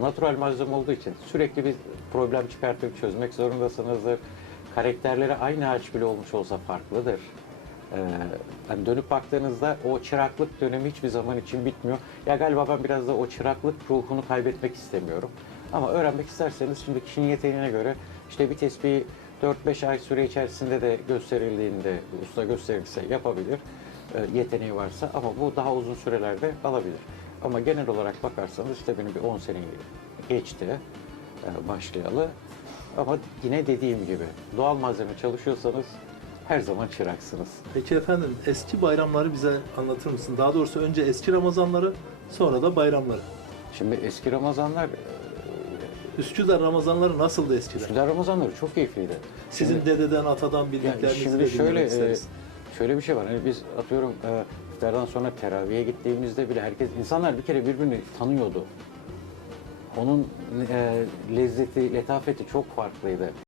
natural malzeme olduğu için sürekli bir problem çıkartıp çözmek zorundasınızdır. Karakterleri aynı ağaç bile olmuş olsa farklıdır. Ee, hani dönüp baktığınızda o çıraklık dönemi hiçbir zaman için bitmiyor. Ya galiba ben biraz da o çıraklık ruhunu kaybetmek istemiyorum. Ama öğrenmek isterseniz şimdi kişinin yeteneğine göre işte bir tespihi 4-5 ay süre içerisinde de gösterildiğinde, usta gösterirse yapabilir e, yeteneği varsa ama bu daha uzun sürelerde alabilir. Ama genel olarak bakarsanız işte benim bir 10 seneyi geçti e, başlayalı. Ama yine dediğim gibi doğal malzeme çalışıyorsanız her zaman çıraksınız. Peki efendim eski bayramları bize anlatır mısın? Daha doğrusu önce eski Ramazanları sonra da bayramları. Şimdi eski Ramazanlar, e, Üsküdar Ramazanları nasıldı eskiden? Üsküdar Ramazanları çok keyifliydi. Sizin Şimdi- dededen, atadan Yani bildiklerinizi şimdi de şöyle e. şöyle bir şey var. Hani biz atıyorum e, iftardan sonra teraviye gittiğimizde bile herkes insanlar bir kere birbirini tanıyordu. Onun e, lezzeti, letafeti çok farklıydı.